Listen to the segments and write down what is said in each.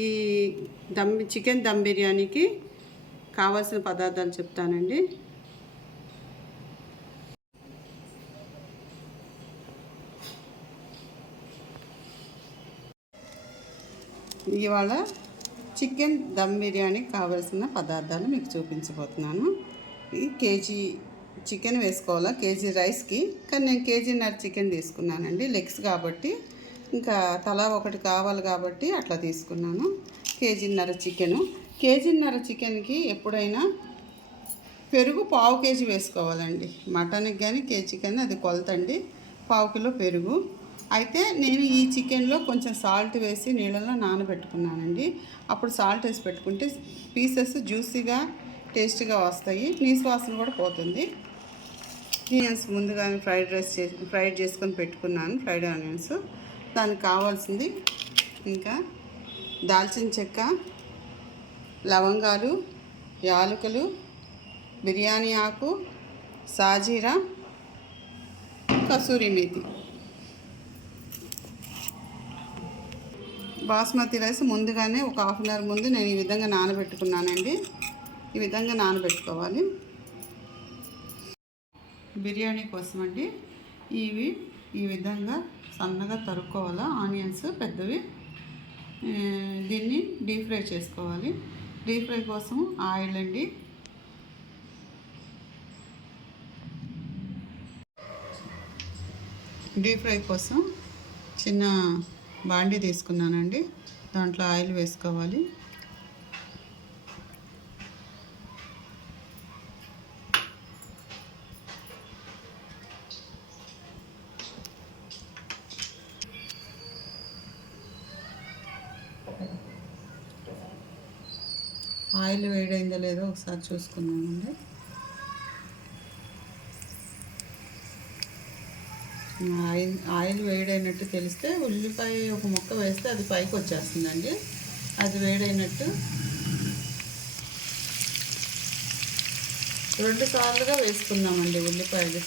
ఈ దమ్ చికెన్ దమ్ బిర్యానీకి కావాల్సిన పదార్థాలు చెప్తానండి. ఇవాళ చికెన్ దమ్ బిర్యానీకి కావాల్సిన పదార్థాలు మీకు చూపించబోతున్నాను. ఈ కేజీ చికెన్ వేసుకోవాలా? కేజీ రైస్కి. కానీ నేను కేజీన్నర చికెన్ తీసుకున్నానండి లెగ్స్ కాబట్టి. ఇంకా తలా ఒకటి కావాలి కాబట్టి అట్లా తీసుకున్నాను. కేజీన్నర చికెను. కేజీన్నర చికెన్కి ఎప్పుడైనా పెరుగు పావు కేజీ వేసుకోవాలండి. మటన్కి కానీ కేజీ కానీ అది కొలతండి. పావు కిలో పెరుగు. అయితే నేను ఈ చికెన్లో కొంచెం సాల్ట్ వేసి నీళ్ళలో నానబెట్టుకున్నానండి. అప్పుడు సాల్ట్ వేసి పెట్టుకుంటే పీసెస్ జ్యూసీగా టేస్ట్గా వస్తాయి. నీసు వాసన కూడా పోతుంది. ఆనియన్స్ ముందుగానే ఫ్రైడ్ రైస్ చే ఫ్రైడ్ చేసుకొని పెట్టుకున్నాను ఫ్రైడ్ ఆనియన్స్. దానికి కావాల్సింది. ఇంకా దాల్చిన చెక్క లవంగాలు యాలకులు బిర్యానీ ఆకు సాజీరా కసూరి మేతి. బాస్మతి రైస్ ముందుగానే ఒక హాఫ్ అన్ అవర్ ముందు నేను ఈ విధంగా నానబెట్టుకున్నానండి. ఈ విధంగా నానబెట్టుకోవాలి. బిర్యానీ కోసం అండి ఇవి ఈ విధంగా సన్నగా తరుక్కోవాలా? ఆనియన్స్ పెద్దవి. దీన్ని డీప్ ఫ్రై చేసుకోవాలి. డీప్ ఫ్రై కోసం ఆయిల్ అండి. డీప్ ఫ్రై కోసం చిన్న బాండీ తీసుకున్నానండి. దాంట్లో ఆయిల్ వేసుకోవాలి. ఆయిల్ వేడైందో లేదో ఒకసారి చూసుకుందామండి. ఆయిల్ ఆయిల్ వేడైనట్టు తెలిస్తే ఉల్లిపాయ ఒక ముక్క వేస్తే అది పైకి వచ్చేస్తుందండి. అది వేడైనట్టు రెండు సార్లుగా వేసుకున్నామండి ఉల్లిపాయలు.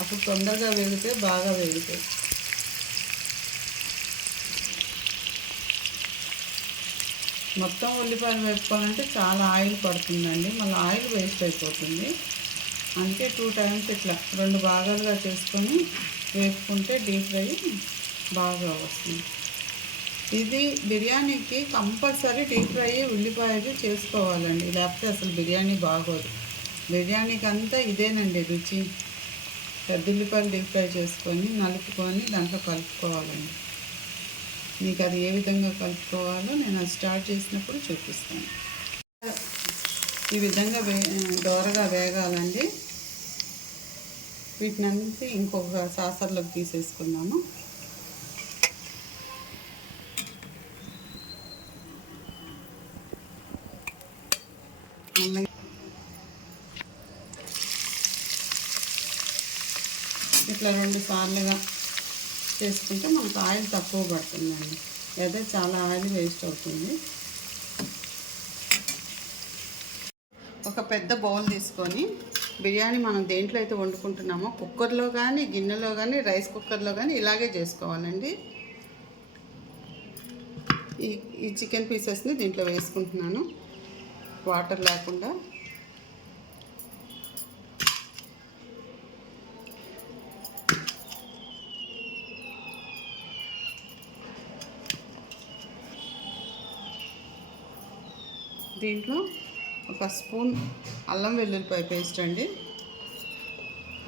అప్పుడు తొందరగా వేగితే బాగా వేగుతాయి. మొత్తం ఉల్లిపాయలు వేసుకోవాలంటే చాలా ఆయిల్ పడుతుందండి. మళ్ళీ ఆయిల్ వేస్ట్ అయిపోతుంది. అందుకే టూ టైమ్స్ ఇట్లా రెండు భాగాలుగా చేసుకొని వేసుకుంటే డీప్ ఫ్రై బాగా వస్తుంది. ఇది బిర్యానీకి కంపల్సరీ డీప్ ఫ్రై ఉల్లిపాయలు చేసుకోవాలండి. లేకపోతే అసలు బిర్యానీ బాగోదు. బిర్యానీకి అంతా ఇదేనండి రుచి. పెద్ద ఉల్లిపాయలు డీప్ ఫ్రై చేసుకొని నలుపుకొని దాంట్లో కలుపుకోవాలండి. మీకు అది ఏ విధంగా కలుపుకోవాలో నేను అది స్టార్ట్ చేసినప్పుడు చూపిస్తాను. ఈ విధంగా వే దోరగా వేగాలండి. వీటినంతా ఇంకొక సాసర్లోకి తీసేసుకుందాము. ఇట్లా రెండు సార్లుగా చేసుకుంటే మనకు ఆయిల్ తక్కువ పడుతుందండి. లేదా చాలా ఆయిల్ వేస్ట్ అవుతుంది. ఒక పెద్ద బౌల్ తీసుకొని బిర్యానీ మనం దేంట్లో అయితే వండుకుంటున్నామో కుక్కర్లో కానీ గిన్నెలో కానీ రైస్ కుక్కర్లో కానీ ఇలాగే చేసుకోవాలండి. ఈ ఈ చికెన్ పీసెస్ని దీంట్లో వేసుకుంటున్నాను. వాటర్ లేకుండా. దీంట్లో ఒక స్పూన్ అల్లం వెల్లుల్లిపాయ పేస్ట్ అండి.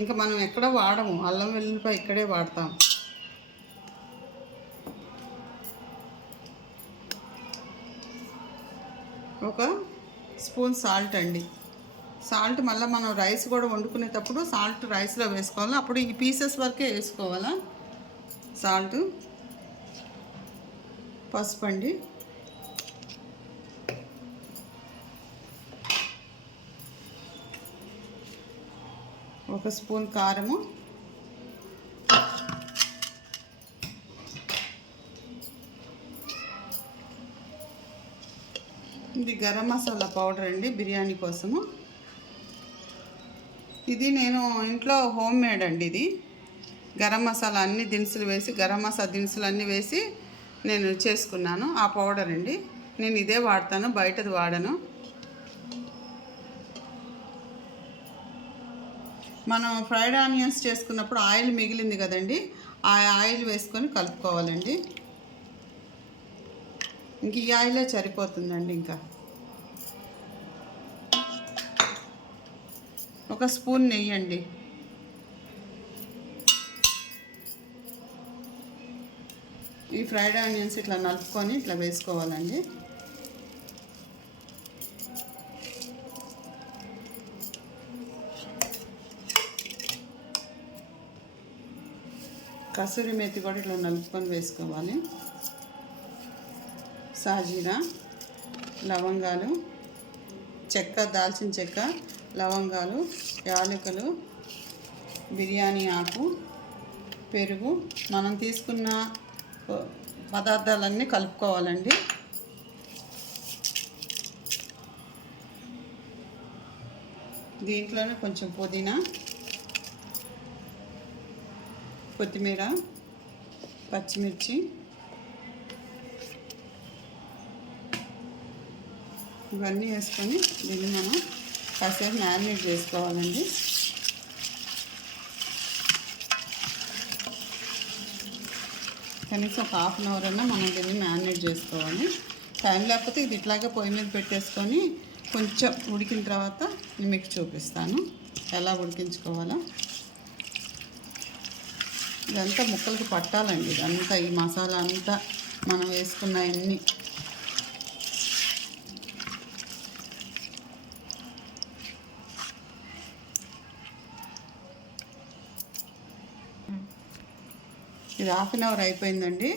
ఇంకా మనం ఎక్కడ వాడము? అల్లం వెల్లుల్లిపాయ ఇక్కడే వాడతాం. ఒక స్పూన్ సాల్ట్ అండి. సాల్ట్ మళ్ళీ మనం రైస్ కూడా వండుకునేటప్పుడు సాల్ట్ రైస్లో వేసుకోవాలి? అప్పుడు ఈ పీసెస్ వరకే వేసుకోవాలా? సాల్ట్ పసుపు అండి. ఒక స్పూన్ కారము. ఇది గరం మసాలా పౌడర్ అండి బిర్యానీ కోసము. ఇది నేను ఇంట్లో హోమ్ మేడ్ అండి ఇది. గరం మసాలా అన్ని దినుసులు వేసి గరం మసాలా దినుసులు అన్నీ వేసి నేను చేసుకున్నాను. ఆ పౌడర్ అండి. నేను ఇదే వాడతాను బయటది వాడను. మనం ఫ్రైడ్ ఆనియన్స్ చేసుకున్నప్పుడు ఆయిల్ మిగిలింది కదండి ఆ ఆయిల్ వేసుకొని కలుపుకోవాలండి. ఇంక ఈ ఆయిలే సరిపోతుందండి ఇంకా. ఒక స్పూన్ నెయ్యి అండి ఈ ఫ్రైడ్ ఆనియన్స్ ఇట్లా నలుపుకొని ఇట్లా వేసుకోవాలండి. కసూరి మెతి కూడా ఇట్లా నలుపుకొని వేసుకోవాలి. సాజీరా లవంగాలు చెక్క దాల్చిన చెక్క లవంగాలు యాలకులు బిర్యానీ ఆకు పెరుగు. మనం తీసుకున్న పదార్థాలన్నీ కలుపుకోవాలండి. దీంట్లోనే కొంచెం పుదీనా కొత్తిమీర పచ్చిమిర్చి ఇవన్నీ వేసుకొని దీన్ని మనం కాసేపు మ్యారినేట్ చేసుకోవాలండి. కనీసం ఒక హాఫ్ అన్ అవర్ అయినా మనం దీన్ని మ్యారినేట్ చేసుకోవాలి. టైం లేకపోతే ఇది ఇట్లాగే పొయ్యి మీద పెట్టేసుకొని కొంచెం ఉడికిన తర్వాత నేను మీకు చూపిస్తాను. ఎలా ఉడికించుకోవాలో. ఇదంతా ముక్కలకి పట్టాలండి. ఇదంతా ఈ మసాలా అంతా మనం వేసుకున్న అన్ని ఇది హాఫ్ అన్ అవర్ అయిపోయిందండి.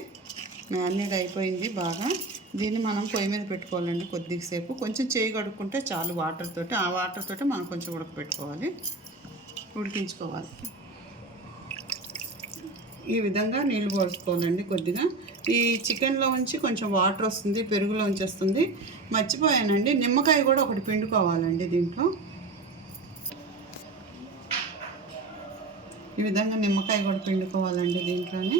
మ్యారినేట్ అయిపోయింది బాగా. దీన్ని మనం పొయ్యి మీద పెట్టుకోవాలండి కొద్దిసేపు కొంచెం చేయి కడుక్కుంటే చాలు వాటర్ తోటి. ఆ వాటర్ తోటి మనం కొంచెం ఉడకపెట్టుకోవాలి. ఉడికించుకోవాలి. ఈ విధంగా నీళ్ళు పోసుకోవాలండి కొద్దిగా. ఈ చికెన్లో ఉంచి కొంచెం వాటర్ వస్తుంది పెరుగులో ఉంచి వస్తుంది మర్చిపోయానండి. నిమ్మకాయ కూడా ఒకటి పిండుకోవాలండి దీంట్లో. ఈ విధంగా నిమ్మకాయ కూడా పిండుకోవాలండి దీంట్లోనే.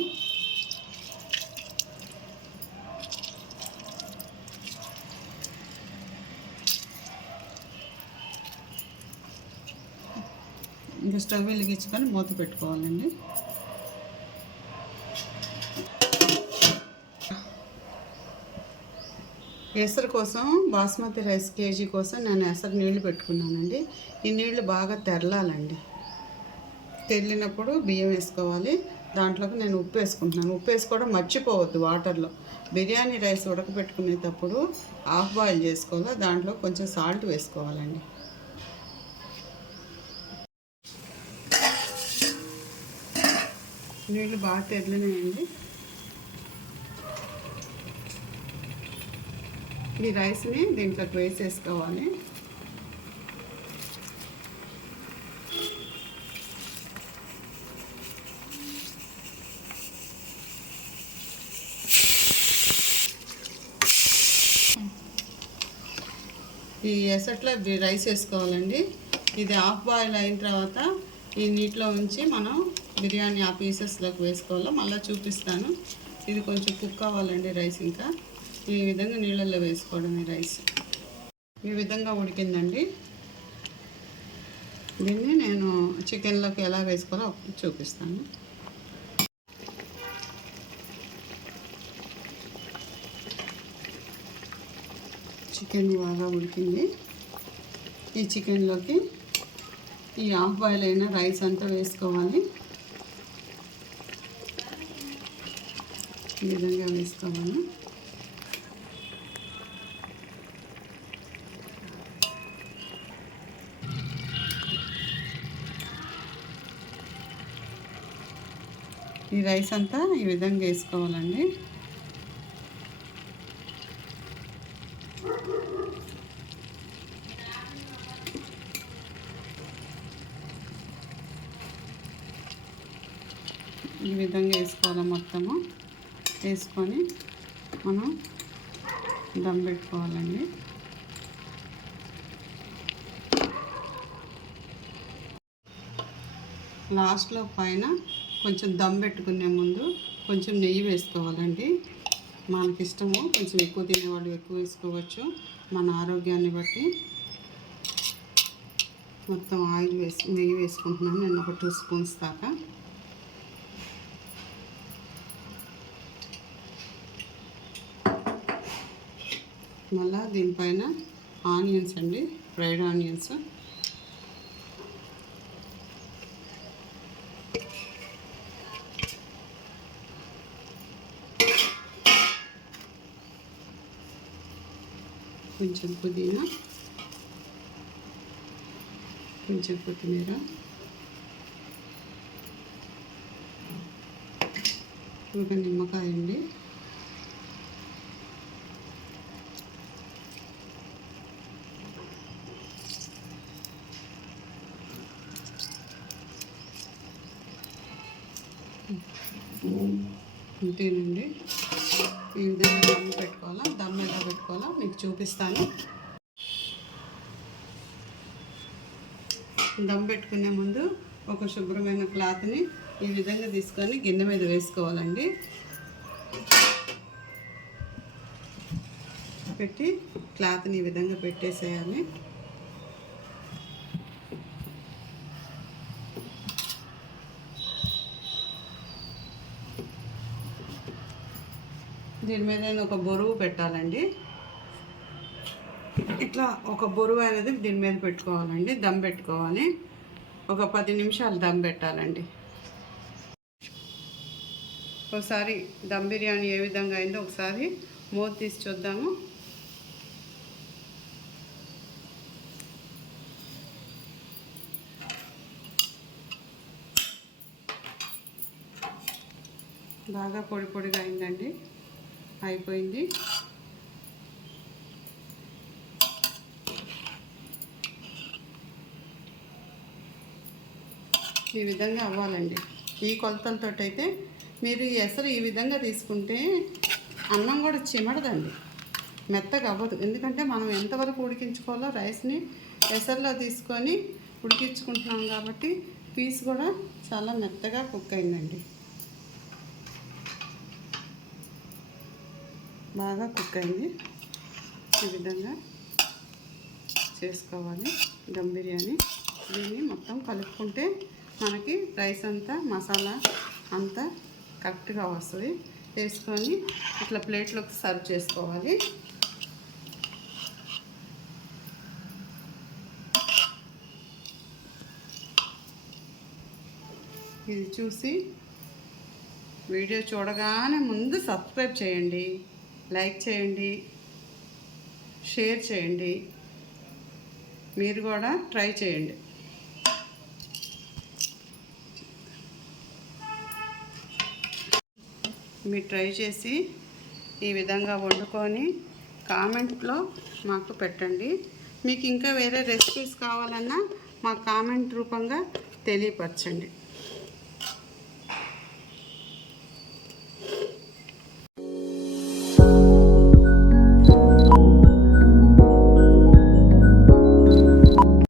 ఇంకా స్టవ్ వెలిగించుకొని మూత పెట్టుకోవాలండి. ఎసరు కోసం బాస్మతి రైస్ కేజీ కోసం నేను ఎసరు నీళ్ళు పెట్టుకున్నానండి. ఈ నీళ్ళు బాగా తెరలాలండి. తెరిలినప్పుడు బియ్యం వేసుకోవాలి. దాంట్లోకి నేను ఉప్పు వేసుకుంటున్నాను. ఉప్పు వేసుకోవడం మర్చిపోవద్దు వాటర్లో. బిర్యానీ రైస్ ఉడకబెట్టుకునేటప్పుడు హాఫ్ బాయిల్ చేసుకోవాలి? దాంట్లో కొంచెం సాల్ట్ వేసుకోవాలండి. నీళ్ళు బాగా తెరలినాయండి. ఈ రైస్ని దీంట్లోకి వేసేసుకోవాలి. ఈ ఎసట్లో రైస్ వేసుకోవాలండి. ఇది హాఫ్ బాయిల్ అయిన తర్వాత ఈ నీటిలో ఉంచి మనం బిర్యానీ ఆ పీసెస్లోకి వేసుకోవాలి? మళ్ళీ చూపిస్తాను. ఇది కొంచెం కుక్ అవ్వాలండి రైస్ ఇంకా. ఈ విధంగా నీళ్ళల్లో వేసుకోవడం ఈ రైస్. ఈ విధంగా ఉడికిందండి. దీన్ని నేను చికెన్లోకి ఎలా వేసుకోవాలో చూపిస్తాను. చికెన్ బాగా ఉడికింది. ఈ చికెన్లోకి ఈ హాఫ్ బాయిల్ అయిన రైస్ అంతా వేసుకోవాలి. ఈ విధంగా వేసుకోవాలి. ఈ రైస్ అంతా ఈ విధంగా వేసుకోవాలండి. ఈ విధంగా వేసుకోవాలి మొత్తము. వేసుకొని మనం దమ్ పెట్టుకోవాలండి. లాస్ట్లో పైన కొంచెం దమ్ పెట్టుకునే ముందు కొంచెం నెయ్యి వేసుకోవాలండి. మనకి ఇష్టము కొంచెం ఎక్కువ తినేవాళ్ళు ఎక్కువ వేసుకోవచ్చు. మన ఆరోగ్యాన్ని బట్టి మొత్తం ఆయిల్ వేసి నెయ్యి వేసుకుంటున్నాను నేను ఒక టూ స్పూన్స్ దాకా. మళ్ళా దీనిపైన ఆనియన్స్ అండి ఫ్రైడ్ ఆనియన్స్. కొంచెం పుదీనా కొంచెం కొత్తిమీర ఒక నిమ్మకాయ అండి. అంతేనండి. మీకు చూపిస్తాను. దమ్ పెట్టుకునే ముందు ఒక శుభ్రమైన క్లాత్ని ఈ విధంగా తీసుకొని గిన్నె మీద వేసుకోవాలండి. పెట్టి క్లాత్ని ఈ విధంగా పెట్టేసేయాలి. దీని మీద ఒక బరువు పెట్టాలండి. ఇట్లా ఒక బొరువు అనేది దీని మీద పెట్టుకోవాలండి దమ్ పెట్టుకోవాలి. ఒక పది నిమిషాలు దమ్ పెట్టాలండి. ఒకసారి దమ్ బిర్యానీ ఏ విధంగా అయిందో ఒకసారి మూత తీసి చూద్దాము. బాగా పొడి పొడిగా అయిందండి. అయిపోయింది. ఈ విధంగా అవ్వాలండి. ఈ కొలతలతో అయితే మీరు ఈ ఎసరు ఈ విధంగా తీసుకుంటే అన్నం కూడా చిమడదండి. మెత్తగా అవ్వదు. ఎందుకంటే మనం ఎంతవరకు ఉడికించుకోవాలో రైస్ని ఎసరులో తీసుకొని ఉడికించుకుంటున్నాం కాబట్టి పీస్ కూడా చాలా మెత్తగా కుక్ అయిందండి. బాగా కుక్ అయింది. ఈ విధంగా చేసుకోవాలి. దమ్ బిర్యానీ దీన్ని మొత్తం కలుపుకుంటే మనకి రైస్ అంతా మసాలా అంతా కరెక్ట్గా వస్తుంది. వేసుకొని ఇట్లా ప్లేట్లోకి సర్వ్ చేసుకోవాలి. ఇది చూసి వీడియో చూడగానే ముందు సబ్స్క్రైబ్ చేయండి లైక్ చేయండి షేర్ చేయండి. మీరు కూడా ట్రై చేయండి. మీరు ట్రై చేసి ఈ విధంగా వండుకొని కామెంట్లో మాకు పెట్టండి. మీకు ఇంకా వేరే రెసిపీస్ కావాలన్నా మా కామెంట్ రూపంగా తెలియపరచండి.